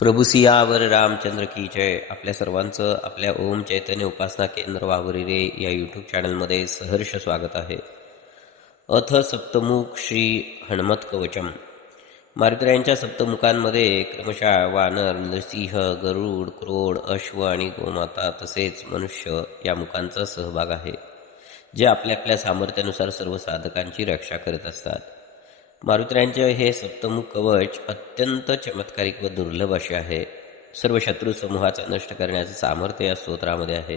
प्रभू सियावर रामचंद्र की जय. आपल्या सर्वांचं आपल्या ओम चैतन्य उपासना केंद्र वावरिरे या यूट्यूब चॅनलमध्ये सहर्ष स्वागत आहे. अथ सप्तमुख श्री हनुमत कवचम. मारुतीरायांच्या सप्तमुखांमध्ये क्रमशः वानर, नरसिंह, गरुड, क्रोड, अश्व आणि गोमाता तसेच मनुष्य या मुखांचा सहभाग आहे, जे आपल्या आपल्या सामर्थ्यानुसार सर्व साधकांची रक्षा करत असतात. मारुतीरायांचे हे सप्तमुख कवच अत्यंत चमत्कारिक व दुर्लभ असे आहे. सर्व शत्रू समूहाचा नष्ट करण्याचे सामर्थ्य या स्तोत्रामध्ये आहे.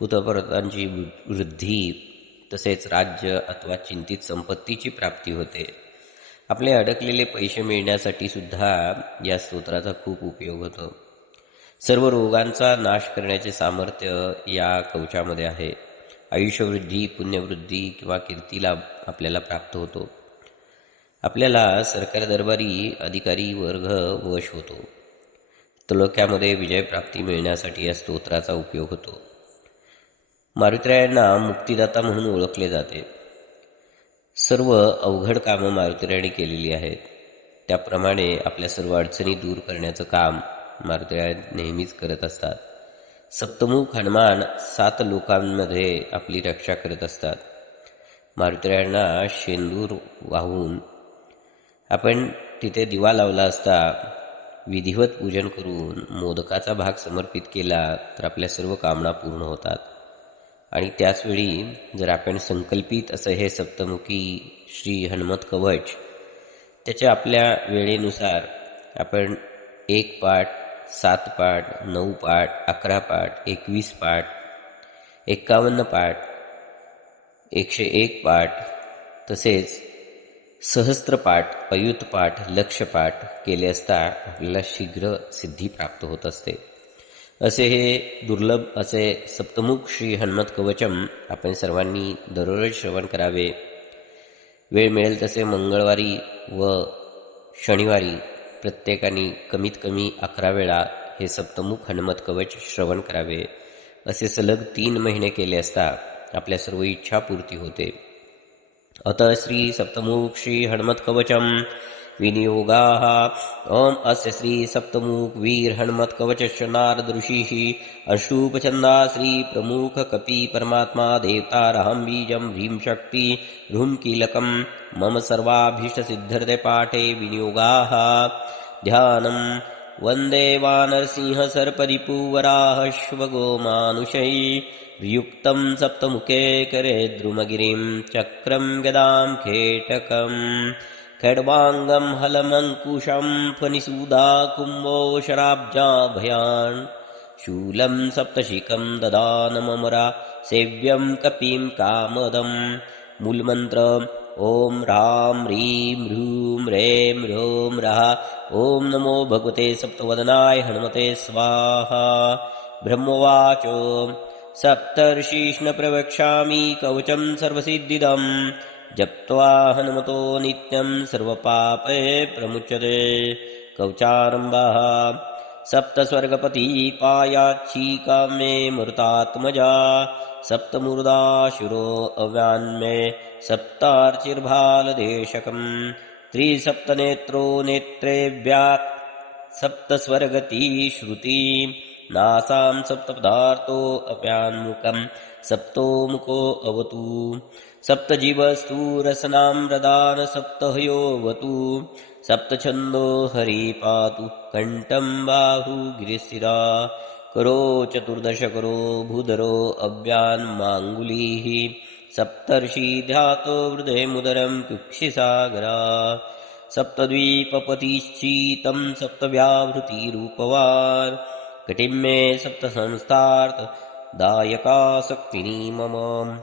भूतपर्वतांची वृद्धी तसेच राज्य अथवा चिंतित संपत्तीची प्राप्ती होते. आपले अडकलेले पैसे मिळण्यासाठी सुद्धा या स्तोत्राचा खूप उपयोग होतो. सर्व रोगांचा नाश करण्याचे सामर्थ्य या कवचामध्ये आहे. आयुष्यवृद्धी, पुण्यवृद्धी किंवा कीर्तीला आपल्याला प्राप्त होतो. आपल्याला सरकार दरबारी अधिकारी वर्ग वश होतो. तलोक्यामध्ये विजयप्राप्ती मिळण्यासाठी या स्तोत्राचा उपयोग होतो. मारुतीरायांना मुक्तिदाता म्हणून ओळखले जाते. सर्व अवघड कामं मारुतीरायांनी केलेली आहेत. त्याप्रमाणे आपल्या सर्व अडचणी दूर करण्याचं काम मारुतीराय नेहमीच करत असतात. सप्तमुख हनुमान 7 लोकांमध्ये आपली रक्षा करत असतात. मारुतीरायांना शेंदूर वाहून आपण तिथे दिवा लावला असता विधिवत पूजन करून मोदकाचा भाग समर्पित केला तर आपल्या सर्व कामना पूर्ण होतात. आणि त्याचवेळी जर आपण संकल्पित असं हे सप्तमुखी श्री हनुमत कवच त्याच्या आपल्या वेळेनुसार आपण 1 पाठ, 7 पाठ, 9 पाठ, 11 पाठ, 21 पाठ, 51 पाठ, 101 पाठ तसेच सहस्त्रपाठ, अयुतपाठ, लक्षपाठ केले असता आपल्याला शीघ्र सिद्धी प्राप्त होत असते. असे हे दुर्लभ असे सप्तमुख श्री हनुमत कवचम आपण सर्वांनी दररोज श्रवण करावे. वेळ मिळेल तसे मंगळवारी व शनिवारी प्रत्येकाने कमीत कमी 11 वेळा हे सप्तमुख हनुमत कवच श्रवण करावे. असे सलग 3 महिने केले असता आपल्या सर्व इच्छा पूर्ती होते. अतः श्री सप्तमुख श्री हनुमत कवचम विनियोगाः. ओम अस्य श्री सप्तमुख वीर हनुमत कवचस्य नारद ऋषिः अष्टूपछंदा श्री प्रमुख कपि परमात्मा देवतारहं बीजं ह्रीं शक्ति ह्रूं कीलकं मम सर्वाभीष्ट सिद्ध्यर्थे पाठे विनियोगाः. ध्यानं वन्दे वानरसिंह सर्परिपुवराहश्वगोमानुषै युक्तं सप्तमुखे करे द्रुमगिरिं चक्रं गदां खेटकं खड्वांगं हलमङ्कुशं फणिसूदा कुम्भो शराब्जाभयान् शूलं सप्तशिखं ददानममरा सेव्यं कपिं कामदं. मूलमंत्र ओम ह्रां ह्रीं ह्रूं ह्रें ह्रौं ह्रः. ओम नमो भगवते सप्तवदनाय हनुमते स्वाहा. ब्रह्मोवाच सप्तर्षीष्ण प्रवक्ष्यामि कवचं सर्वसिद्धिदम् जप्त्वा हनुमतो नित्यं सर्वपापे प्रमुच्यते. कवचारम्भः. सप्तस्वर्गपति पायाच्छीका मे मरुतात्मजा सप्तमूर्धाशुरो अव्यान्मे सप्तार्चिर्भालदेशकम् त्रिसप्तनेत्रो नेत्रेभ्यात् सप्तस्वर्गति श्रुति नासां सप्तपदार्थो अव्यान्मुखं सप्तोमुखो अवतु. सप्तजीवस्तु रसनां रदान सप्तहयोवतु. सप्तछन्दो हरि पातु कण्ठं बाहु गिरिस्थिरा. करो चतुर्दश करो भूधरो अव्यान्माङ्गुलीः. सप्तर्षि ध्यातो हृदयमुदरं कुक्षिसागरा. सप्तद्वीपपतिश्चितं सप्तव्यावृतिरूपवान् कटिं मे सप्तसंस्थार्थ दायकासक्तिनी मम.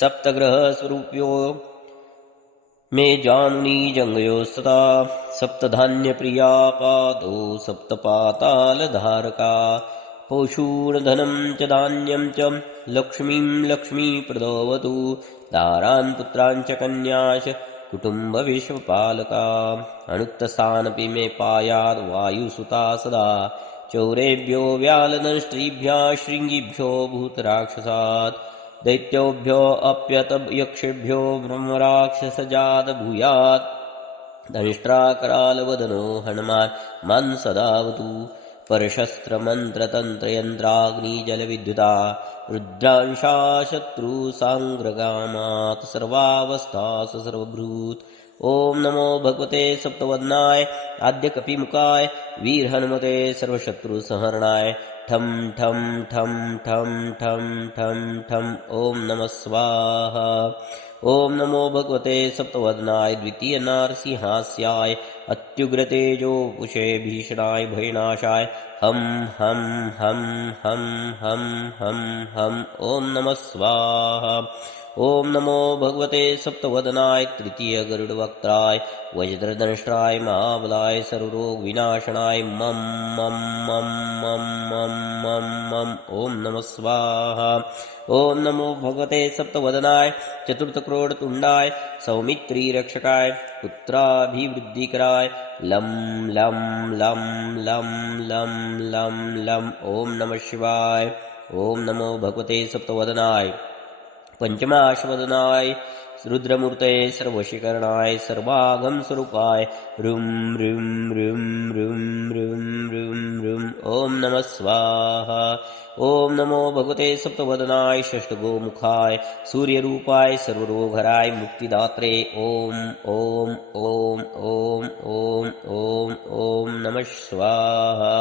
सप्तग्रहस्वरूप्यो मे जानुनी जङ्गयोस्तथा सप्तधान्यप्रिया पादो सप्तपातालधारका. पशूर्धनं च धान्यं च लक्ष्मीं लक्ष्मीप्रदवतु. दारान् पुत्रान् च कन्याश्च कुटुम्बविश्वपालका. अनुक्तस्थानपि मे पायाद् वायुसुता सदा. चौरेभ्यो व्यालदंष्ट्रीभ्यः शृङ्गिभ्यो भूतराक्षसात्. दैत्योभ्यो अप्यतयक्षेभ्यो ब्रह्मराक्षसजात भूयात्. दंष्ट्राकरालवदनो हनुमान् मां सदावतु. परशस्त्रमन्त्रतन्त्रयन्त्राग्निजलविद्युता रुद्रांशा शत्रुसाङ्ग्रगामात् सर्वावस्थासु सर्वभूत। ओम नमो भगवते सप्तवदनाय आद्य कपिमुखाय वीर हनुमते सर्वशत्रुसंहरणाय ठम ठम ठम ठम ठम ठम ठम। ओम नमः स्वाहा। ओम नमो भगवते सप्तवदनाय द्वितीय नरसिंहास्याय अत्युग्रतेजो पुषे भीषणाय भयनाशाय हम हम हम हम हम हम हम। ओम नमः स्वाहा। ओम नमो भगवते सप्तवदनाय तृतीय गरुडवक्त्राय वज्रदंष्ट्राय महाबलाय सर्वरोग विनाशनाय मम मम मम मम मम मम मम। ओम नमः स्वाहा। ओम नमो भगवते सप्तवदनाय चतुर्थक्रोडतुण्डाय सौमित्री रक्षकाय पुत्राभिवृद्धिकराय लं लं लं लं लं लं लं। ओम नमः शिवाय। ओम नमो भगवते सप्तवदनाय पंचमाश्वदनाय रुद्रमूर्तये सर्वशीकरणाय सर्वागम स्वरूपाय रुम रुम रुम रुम रुम रुम रुम। ओम नमः स्वाहा। ओम नमो भगवते सप्तवदनाय षष्ठगोमुखाय सूर्यरूपाय सर्वरोगहराय मुक्तिदात्रे ओम ओम ओम ओम ओम ओम ओम नमः स्वाहा।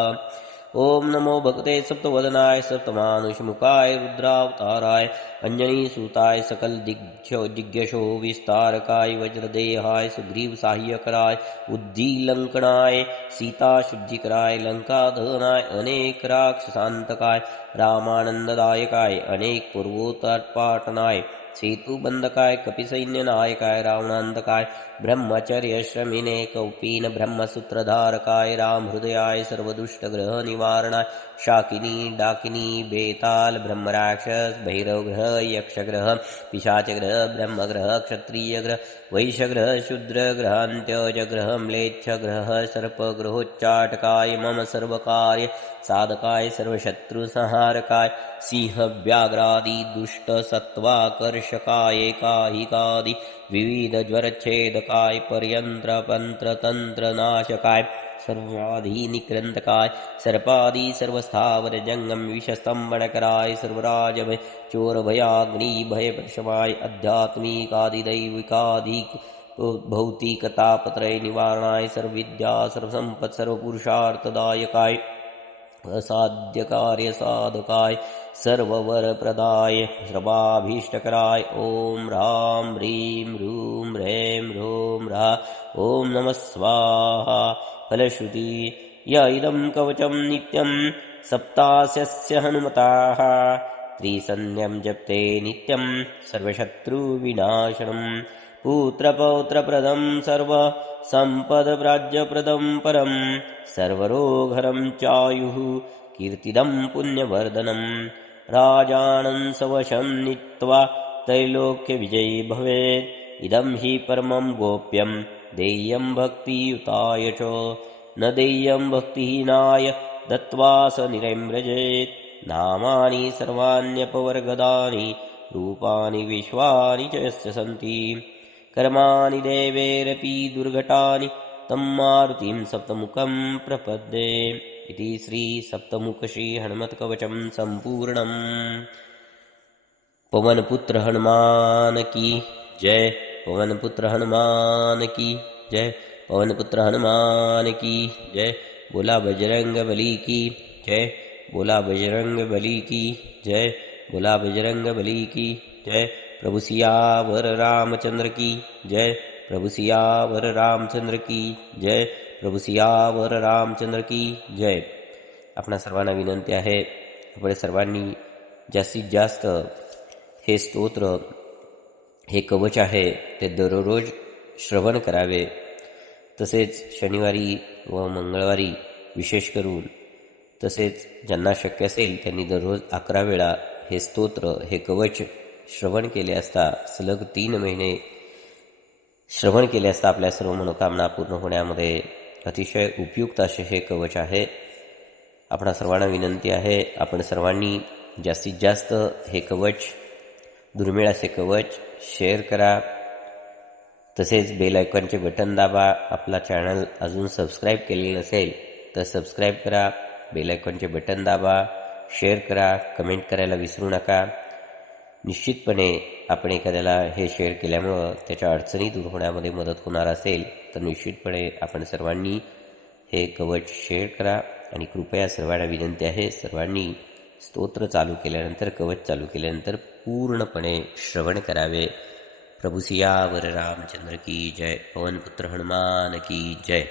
ओम नमो भगवते सप्तवदनाय सप्तमानुषमुखाय रुद्रावताराय अंजनीसूताय सकल दिग्गशो विस्तारकाय वज्रदेहाय सुग्रीव साह्यकराय उद्दीलंकनाय सीता शुद्धिकराय लंकादहनाय अनेक राक्षसांतकाय रामानंददायकाय अनेक पूर्वोत्पाटनाय सेतुबंधकाय कपिसैन्य नायकाय रावणांतकाय ब्रह्मचर्य श्रमिने कौपीन ब्रह्मसूत्रधारकाय राम हृदयाय सर्वदुष्टग्रह निवारणाय शाकिनी डाकिनी बेताल ब्रह्मराक्षस भैरवग्रह यक्षग्रह पिशाचग्रह ब्रह्मग्रह क्षत्रियग्रह वैश्यग्रह शूद्रग्रहान्त्यजग्रह म्लेच्छग्रह सर्पग्रहोच्चाटकाय मम सर्वकार्य साधकाय सर्वशत्रुसंहारकाय सिंह व्याघ्रादि दुष्ट सत्वाकर्षकाय काहिकादि विविध ज्वरच्छेदकाय पर्यंत्र पंत्र तंत्र नाशकाय सर्वादि निक्रंतकाय सर्पादि सर्वस्थावर जंगम विषस्तंभनकराय सर्वराजभय चोर भयाग्नि भय प्रशमाय आध्यात्मिकादि दैविकादि भौतिकतापत्रय निवारणाय सर्वविद्या सर्वसंपत् सर्वपुरुषार्थदायकाय असाध्य कार्य साधकाय सर्ववरप्रदाय सर्वाभीष्टकराय ओम राम ह्रीं रूं ह्रैं ह्रौं ह्रा। ओम नमः स्वाहा। फलश्रुति य इदं कवचं नित्यं सप्तास्यस्य हनुमताः त्रिसन्ध्यं जप्ते नित्यं सर्वशत्रुविनाशनम् पुत्रपौत्रप्रदं सर्वसम्पदप्राज्यप्रदं परं सर्वरोगहरं चायुः कीर्तिदं पुण्यवर्धनम् राजानं सवशं नीत्वा त्रैलोक्यविजयी भवेत् इदं हि परमं गोप्यं देयं भक्तियुताय च न देयं भक्तिहीनाय दत्त्वा स निरयं व्रजेत् नामानि सर्वाण्यपवर्गदानि रूपाणि विश्वानि च यस्य सन्ति कर्माणि देवैरपि दुर्घटानि तं मारुतिं सप्तमुखं प्रपद्ये। इति श्री सप्तमुख श्री हनुमत कवचम संपूर्णम्। पवनपुत्र हनुमान की जय। पवनपुत्र हनुमान की जय। पवनपुत्र हनुमान की जय। बोला बजरंग बली की जय। बोला बजरंग बली की जय। बोला बजरंग बली की जय। प्रभु सियावर रामचंद्र की जय। प्रभु सियावर रामचंद्र की जय। प्रभु सियावर रामचंद्र की जय। आपणा सर्वांना विनंती आहे, आपण सर्वांनी जास्तीत जास्त हे स्तोत्र, हे कवच आहे ते दररोज श्रवण करावे. तसेच शनिवारी व मंगळवारी विशेष करून, तसेच ज्यांना शक्य असेल त्यांनी दररोज 11 वेळा हे स्तोत्र, हे कवच श्रवण केले असता, सलग 3 महिने श्रवण केले असता आपल्या सर्व मनोकामना पूर्ण होण्यामध्ये अतिशय उपयुक्त असे हे कवच आहे. आपणा सर्वांना विनंती आहे, आपण सर्वांनी जास्तीत जास्त हे कवच, दुर्मिळ असे कवच शेअर करा. तसेच बेल आयकॉनचे बटन दाबा. आपला चॅनल अजून सबस्क्राईब केलेले नसेल तर सबस्क्राईब करा. बेल आयकॉनचे बटन दाबा, शेअर करा, कमेंट करायला विसरू नका. निश्चितपणे आपण एखाद्याला हे शेअर केल्यामुळं त्याच्या अडचणी दूर होण्यामध्ये मदत होणार असेल तर निश्चितपणे आपण सर्वांनी हे कवच शेअर करा. आणि कृपया सर्वांना विनंती आहे, सर्वांनी स्तोत्र चालू केल्यानंतर, कवच चालू केल्यानंतर पूर्णपणे श्रवण करावे. प्रभू सियावर रामचंद्र की जय. पवनपुत्र हनुमान की जय.